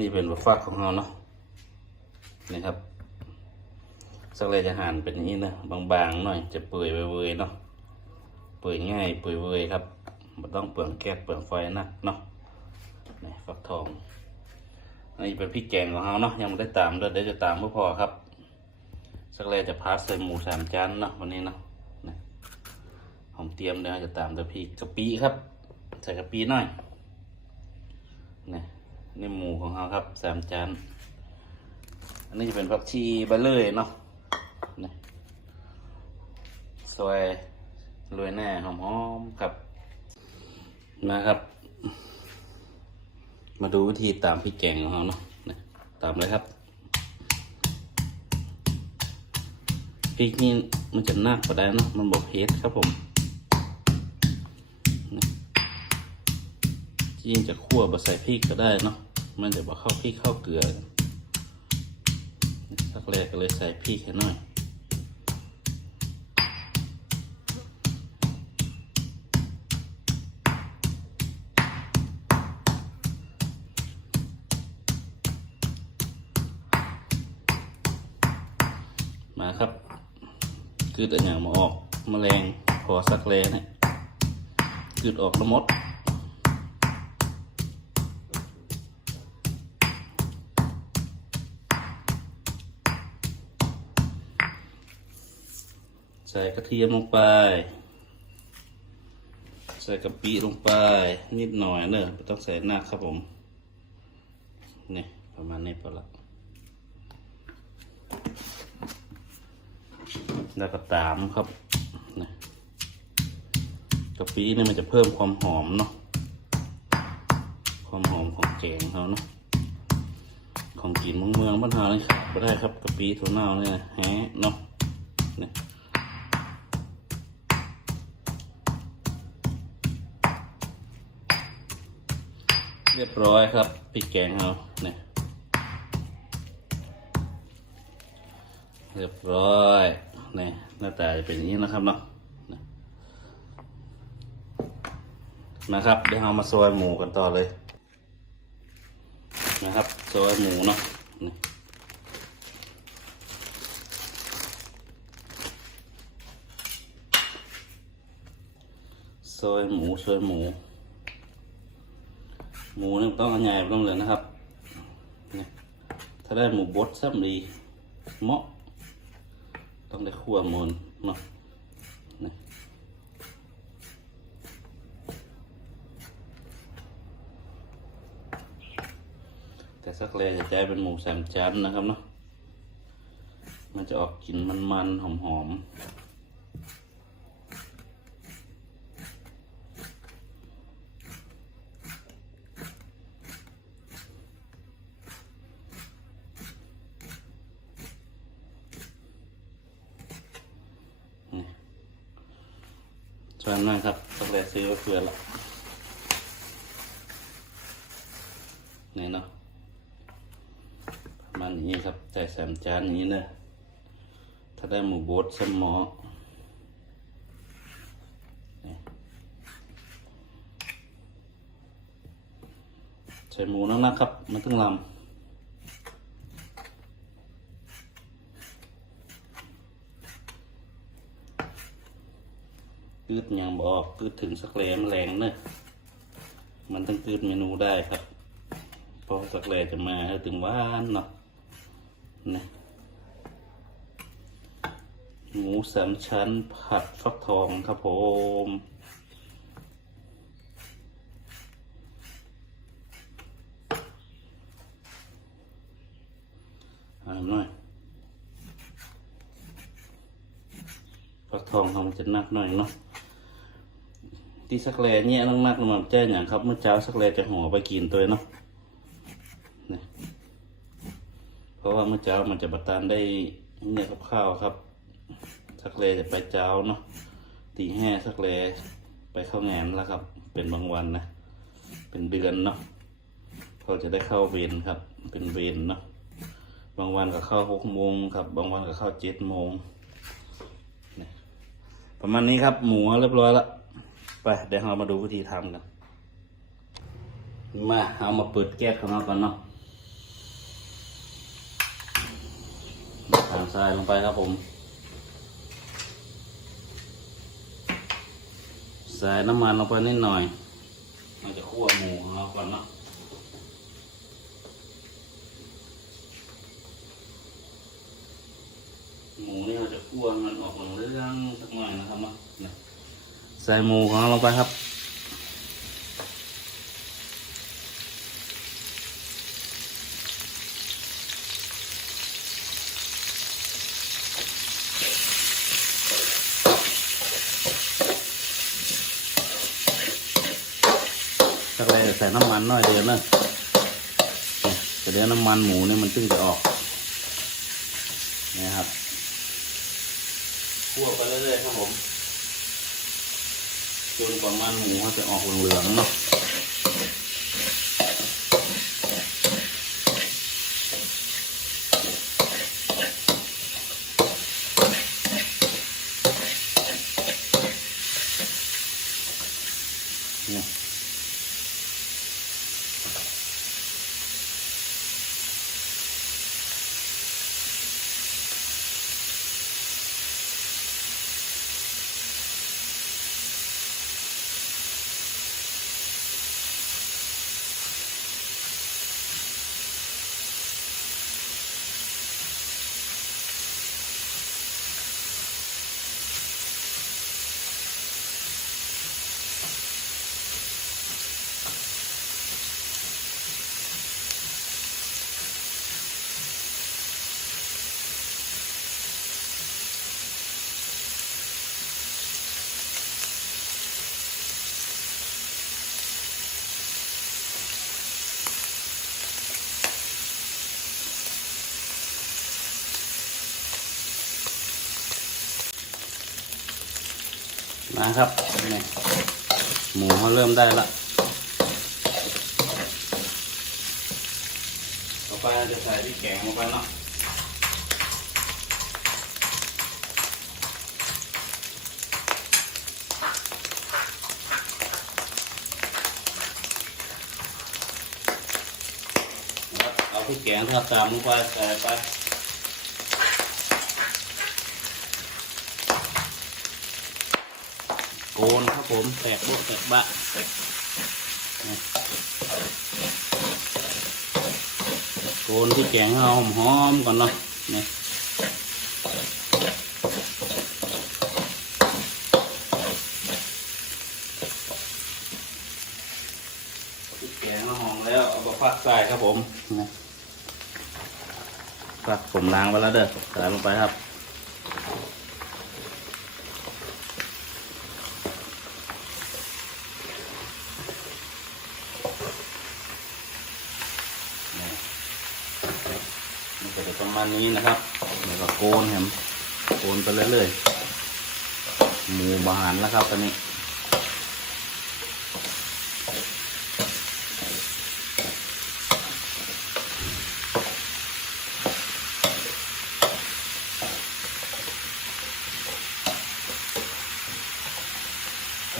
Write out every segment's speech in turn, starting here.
นี่เป็นบะฟักของเราเนาะนี่ครับสักเลยจะหั่นเป็นอย่างนี้นะบางๆหน่อยจะเปื่อยเวยๆเนาะเปื่อยง่ายเปื่อยเวยครับไม่ต้องเปลืองแก๊สเปลืองไฟนะเนาะนี่ฟักทองนนี้เป็นพริกแกงของเราเนาะยังไม่ได้ตามด้วยเดี๋ยวจะตามเพื่อพอครับ สักเลยจะพาสใส่หมูสามจานเนาะวันนี้เนาะนี่ผมเตรียมเดี๋ยวจะตามด้วยพริกกะปิครับ ใส่กะปิหน่อยนี่ นี่หมูของเราครับสามจานอันนี้จะเป็นผักชีใบเลื่อยเนาะซอยโรยแน่หอมๆครับนะครับ มาดูวิธีตามพริกแกงของเราเนาะตามเลยครับพริกนี่มันจะนักกว่าได้เนาะมันบอกเผ็ดครับผมยิ่งจะคั่วบะใส่พริกก็ได้เนาะ มันจะบอกเข้าพริกเข้าเกลือสักแรกก็เลยใส่พริกให้หน่อยมาครับคือแต่อย่างมาออกมแมลงพอสักแลเนี่ยคือออกละมด ส่กระเทียมลงไป ใส่กะปิลงไป นิดหน่อยเนอะไม่ต้องใส่หนักครับผมนี่ประมาณนี้พอละแล้วก็ตามครับนะกะปินี่มันจะเพิ่มความหอมเนาะ ความหอมของแกงเขาเนาะ ของกินเมืองเมืองบ้านเฮานี่ครับก็ได้ครับกะปิถั่วเน่าเนี่ยแฮะเนาะนี่ รียบร้อยครับพริกแกงเขาเนี่ยเรียบร้อยเนี่หน้าตาจะเป็นอย่างนี้นะครับเนาะนะครับเดี๋ยวเรามาซอยหมูกันต่อเลย นะครับซอยหมูเนาะนี่ซอยหมูซอยหมู หมูนี่ต้องเอาใหญ่ต้องเลยนะครับ ถ้าได้หมูบดซ้ำดีเหมาะ ต้องได้คั่วมูลเนาะแต่สักแลจะใจเป็นหมูสามชั้นนะครับเนาะ มันจะออกกลิ่นมันๆหอมๆนี่ชวนนั่งครับสักแลซื้อไว้เพื่อละ นี่เนาะประมาณนี้ครับใส่สามจานนี้เนะถ้าได้หมูบดสมอใส่หมูนักนะครับ มันต้องลำกืดยังบอกกืดถึงสักแหลมแรงเนะมันต้องกืดเมนูได้ครับ พอสักแลจะมาถึงหวานเนาะนะหมูสามชั้นผัดฟักทองครับผมอ่านหน่อยฟักทองเขามันจะนักหน่อยเนาะที่สักแลเนี่ยนักนักๆมันแจ้งอย่างครับ เมื่อเช้าสักแลจะห่อไปกินตัวเนาะ นี่ เพราะว่าเมื่อเช้ามันจะบัตตานได้เนี่ยกับข้าวครับ สักเลจะไปเจ้าเนาะตีแห่สักเลไปเข้างานแล้วครับ เป็นบางวันนะ เป็นเดือนเนาะเขาจะได้เข้าเวรครับ เป็นเวรเนาะบางวันก็เข้าหกโมงครับ บางวันก็เข้าเจ็ดโมงประมาณนี้ครับ หมูเรียบร้อยละไปเดี๋ยวเรามาดูวิธีทำกันมาเอามาเปิดแก๊สของเราก่อนเนาะ ตาม ทรายลงไปครับผม ใส่น้ำมันลงไปนิดหน่อยมันจะคั่วหมูของเราก่อนนะหมูนี่เราจะคั่วมันออกเหลืองสักหน่อยนะครับเนาะนะใส่หมูของเราลงไปครับ สักเลยใส่น้ำมันหน่อยเดียวเนอะแต่เดี๋ยวน้ำมันหมูเนี่ยมันตึงจะออกนะครับคั่วไปเรื่อยๆครับผมจนกว่ามันหมูมันจะออกเหลืองๆเนาะ นะครับนี่หมูเขาเริ่มได้ละต่อไปจะใส่พริกแกงลงไปเนาะนะครับเอาพริกแกงทอดตามลงไปใส่ไป โก นครับผมแตกโบแตกบะโกนที่แกงห้เราหอมๆก่อนเนาะนี่ที่แกงเราหอมแล้วเอาไปฟักใส่ครับผมนี่ฟักผมล้างไว้แล้วเด้อใส่ลงไปครับ นี่มันก็ จะประมาณนี้นะครับแล้วก็โกนแฮมโกนไปเรื่อยๆหมูบานแล้วครับตอนนี้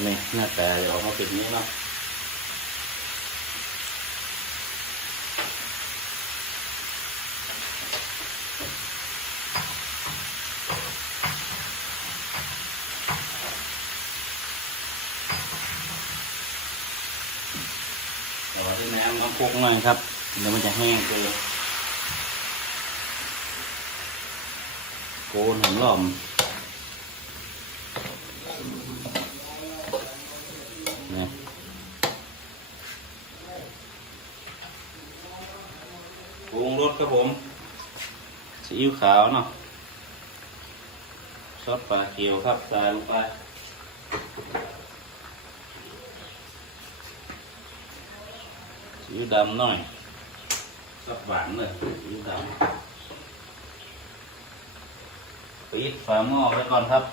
นี่หน้าตาจะออกมาเป็นงนี้เนาะ แต่ว่าที่น้ำต้อง คลุกหน่อยครับ เดี๋ยวมันจะแห้งเกินโกนหันหล่อมนี่ปรุงรสครับผมซีอิ๊วขาวเนาะซอสปลาเกียวครับใส่ลงไป อิ๊วดำหน่อยสักหวานเลยซีอิ๊วดำปิดฝาหม้อไว้ก่อนครับ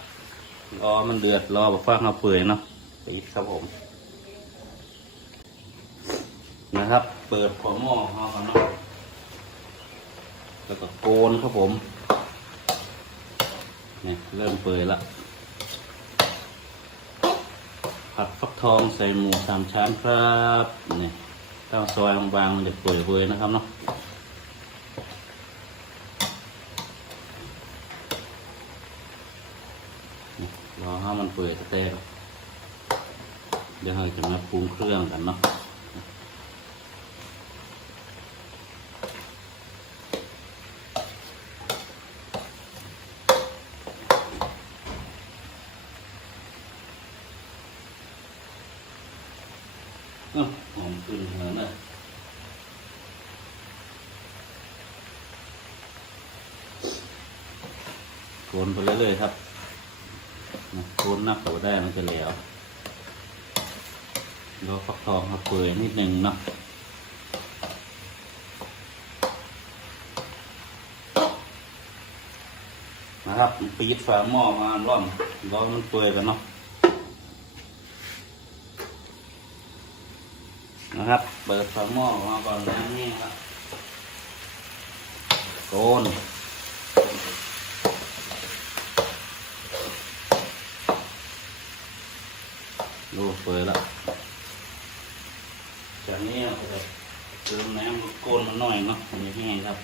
รอมันเดือดรอแบบฟังเอาเปื่อยเนาะปิดครับผม นะครับ เปิดฝาหม้อเอาก่อนเนาะแล้วก็โกนครับผมเนี่ยเริ่มเปื่อยละผัดฟักทองใส่หมูสามชั้นครับเนี่ย ถ้าซอยบางๆมันจะเปื่อยๆนะครับเนาะรอให้มันเปื่อยแตกเดี๋ยวเราจะมาปรุงเครื่องกันเนาะ หอมกลิ่นหอนเลยโกนไปเรื่อยๆครับโกนนับตัวได้มันจะเหลวแล้วฟักทองครับเปื่อยนิดนึงเนาะนะครับปีดฝาหม้อมาร่อนรอมันเปื่อยกันเนาะ นะครับ เปิดฝาหม้อมาก่อนน้ำนี่ครับโกนดูเปิดแล้วจากนี้เราจะเติมน้ำก้นมันหน่อยเนาะมันจะแห้งครับ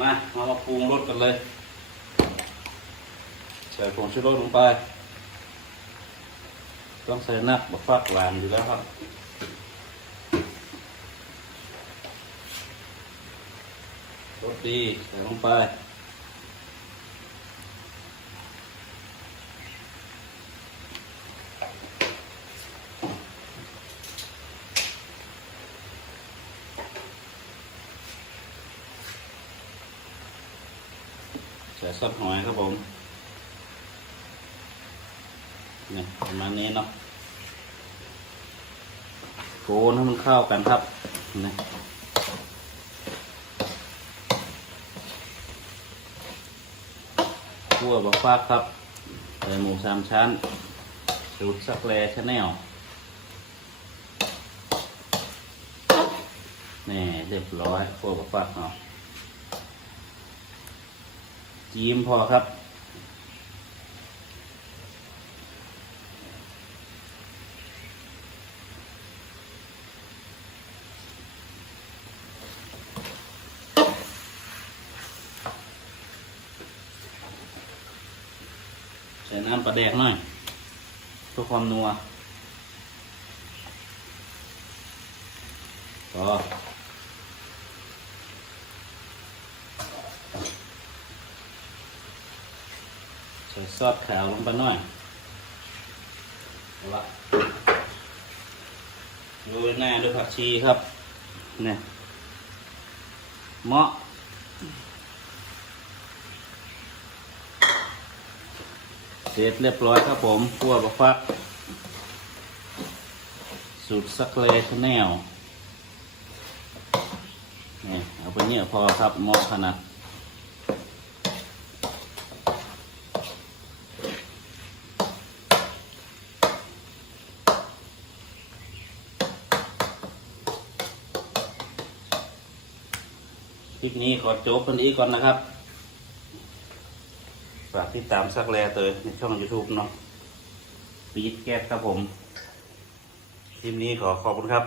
มาเรามาปรุงรสกันเลยใส่ผงชูรสลงไป ต้องใส่นักบักฟักหวานอยู่แล้วครับรสดีใส่ลงไปใส่ซอสหอยครับผมนี่ ประมาณนี้เนาะโกนให้มันเข้ากันครับนี่คั่วบะฟักครับใส่หมูสามชั้นสูตรสักแลชาแนลนี่เรียบร้อยคั่วบะฟักเนาะจีมพอครับ ส่น้ำปลาแดกหน่อยเพื่อความนัวพอใส่ซอสขาวลงไปหน่อยละโรยหน้าด้วยผักชีครับ เนี่ยเหมาะ เสร็จเรียบร้อยครับผมคั่วบะฟัก สูตรสักเลชแนลเนี่ยเอาไปเนี่ยพอครับมาะขนาดคลิปนี้ขอจบเพันอีกก่อนนะครับ ติดตามสักแลเตยในช่อง YouTube เนาะปีดแก๊สครับผม คลิปนี้ขอขอบคุณครับ